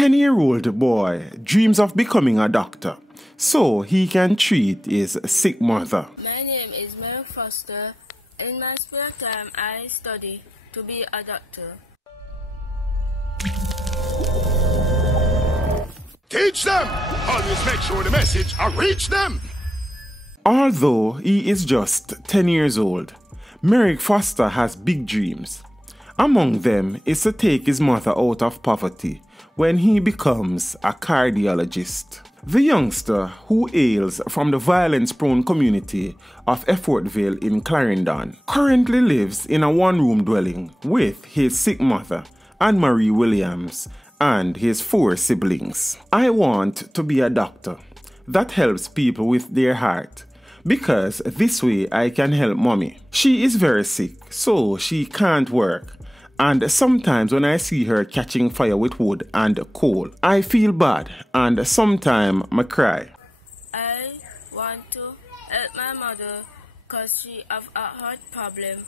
10-year-old boy dreams of becoming a doctor so he can treat his sick mother. My name is Merrick Foster. In my spare time, I study to be a doctor. Teach them! Always make sure the message will reach them! Although he is just 10 years old, Merrick Foster has big dreams. Among them is to take his mother out of poverty when he becomes a cardiologist. The youngster, who hails from the violence-prone community of Effortville in Clarendon, currently lives in a one-room dwelling with his sick mother, Anne-Marie Williams, and his 4 siblings. I want to be a doctor that helps people with their heart, because this way I can help mommy. She is very sick, so she can't work. And sometimes when I see her catching fire with wood and coal, I feel bad and sometimes I cry. I want to help my mother because she have a heart problem,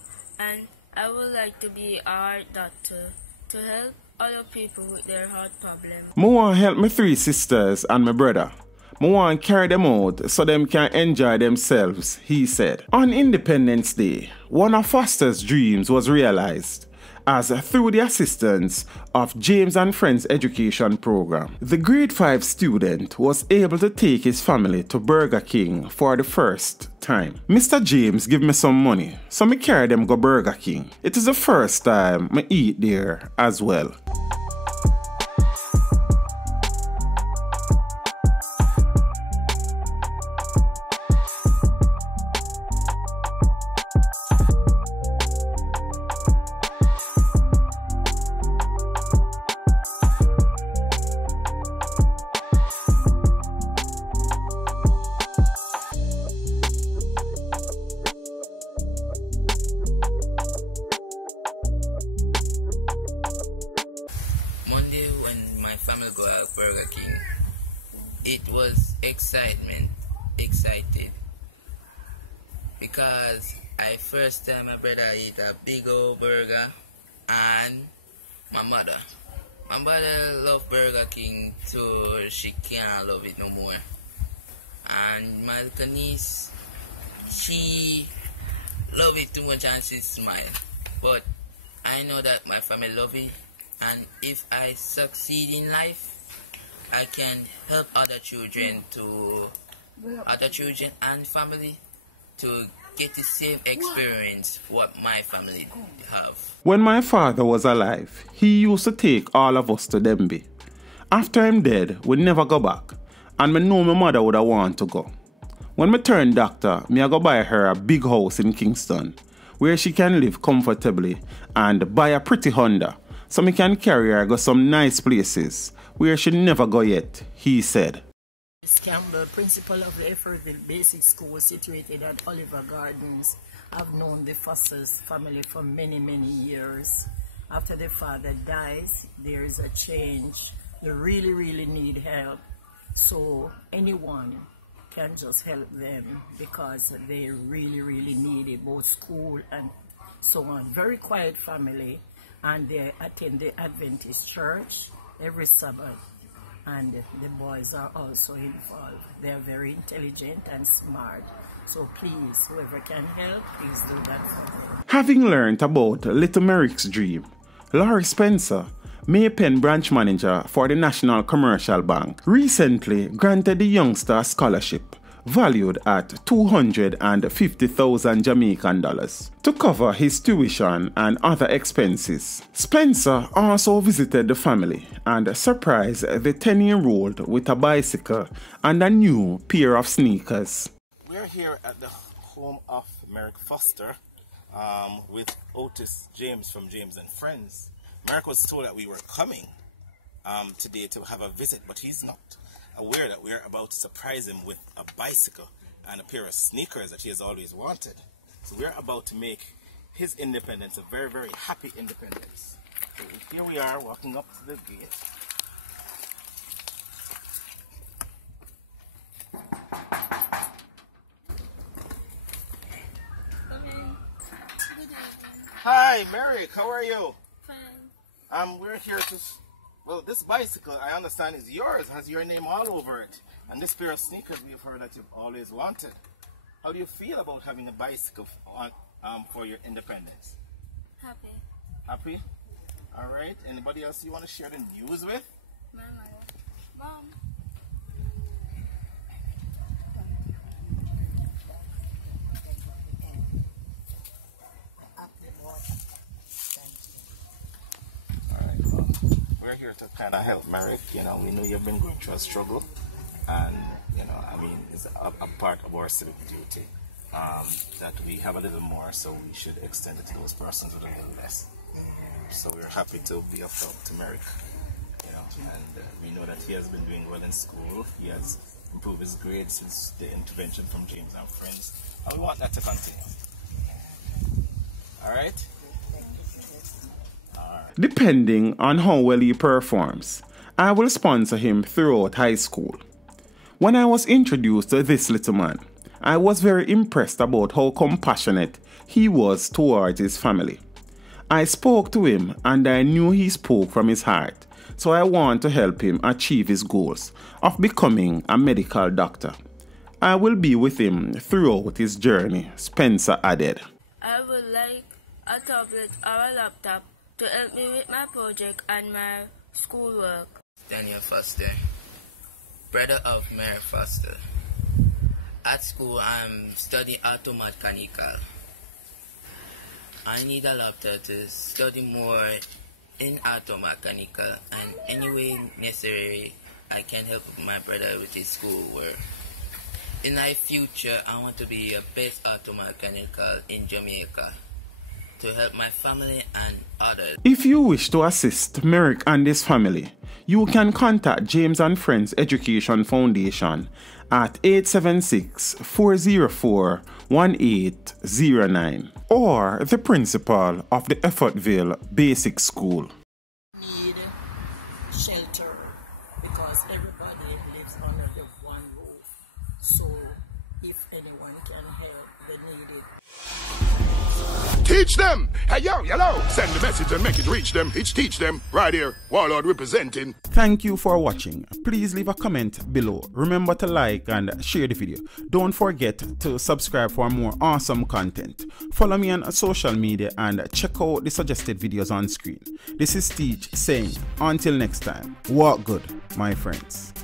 and I would like to be a heart doctor to help other people with their heart problem. I want to help my 3 sisters and my brother. I want to carry them out so them can enjoy themselves, he said. On Independence Day, one of Foster's dreams was realized, as through the assistance of James and Friends education program, the grade 5 student was able to take his family to Burger King for the first time. Mr. James give me some money, so I carry them go Burger King. It is the first time I eat there as well. Family go out Burger King. It was excited because I first time my brother eat a big old burger, and my mother love Burger King so she can't love it no more. And my little niece, she love it too much and she smile. But I know that my family love it. And if I succeed in life, I can help other children and family to get the same experience what my family have. When my father was alive, he used to take all of us to Denby. After him dead, we never go back, and I know my mother would have want to go. When I turned doctor, I go buy her a big house in Kingston, where she can live comfortably, and buy a pretty Honda, so I can carry her go some nice places where she never go yet, he said. Miss Campbell, principal of the Effortville Basic School situated at Oliver Gardens. I've known the Foster's family for many, many years. After the father dies, there is a change. They really, really need help. So anyone can just help them because they really, really need it, both school and so on. Very quiet family. And they attend the Adventist church every Sabbath, and the boys are also involved. They are very intelligent and smart, so please, whoever can help, please do that for them. Having learned about little Merrick's dream, Laurie Spencer, Maypen branch manager for the National Commercial Bank, recently granted the youngster a scholarship valued at 250,000 Jamaican dollars to cover his tuition and other expenses. Spencer also visited the family and surprised the 10-year-old with a bicycle and a new pair of sneakers. We're here at the home of Merrick Foster with Otis James from James and Friends. Merrick was told that we were coming today to have a visit, but he's not aware that we're about to surprise him with a bicycle and a pair of sneakers that he has always wanted. So we're about to make his independence a very, very happy independence. So here we are walking up to the gate. Hi, Merrick. How are you? Fine. We're here to Well, this bicycle, I understand, is yours, has your name all over it. And this pair of sneakers we've heard that you've always wanted. How do you feel about having a bicycle for your independence? Happy. Happy? Alright, anybody else you want to share the news with? My mother. Mom. Alright, well, we're here to kind of help Merrick. You know, we know you've been going through a struggle. And, you know, I mean, it's a part of our civic duty that we have a little more, so we should extend it to those persons with a little less. So we're happy to be of help to Merrick, you know, and we know that he has been doing well in school. He has improved his grades since the intervention from James and friends, and we want that to continue. All right? Depending on how well he performs, I will sponsor him throughout high school. When I was introduced to this little man, I was very impressed about how compassionate he was towards his family. I spoke to him and I knew he spoke from his heart, so I want to help him achieve his goals of becoming a medical doctor. I will be with him throughout his journey, Spencer added. I would like a tablet or a laptop to help me with my project and my schoolwork. Daniel Foster, brother of Merrick Foster. At school, I'm studying auto mechanical. I need a laptop to study more in auto mechanical, and any way necessary, I can help my brother with his schoolwork. In my future, I want to be a best auto mechanical in Jamaica to help my family and others. If you wish to assist Merrick and his family, you can contact James and Friends Education Foundation at 876-404-1809 or the principal of the Effortville Basic School. Need shelter because everybody lives under the one roof. So if anyone can help, they need it. Teach them! Hey, yo, hello! Send the message and make it reach them. It's teach them. Right here, Warlord representing. Thank you for watching. Please leave a comment below. Remember to like and share the video. Don't forget to subscribe for more awesome content. Follow me on social media and check out the suggested videos on screen. This is Teach saying, until next time, walk good, my friends.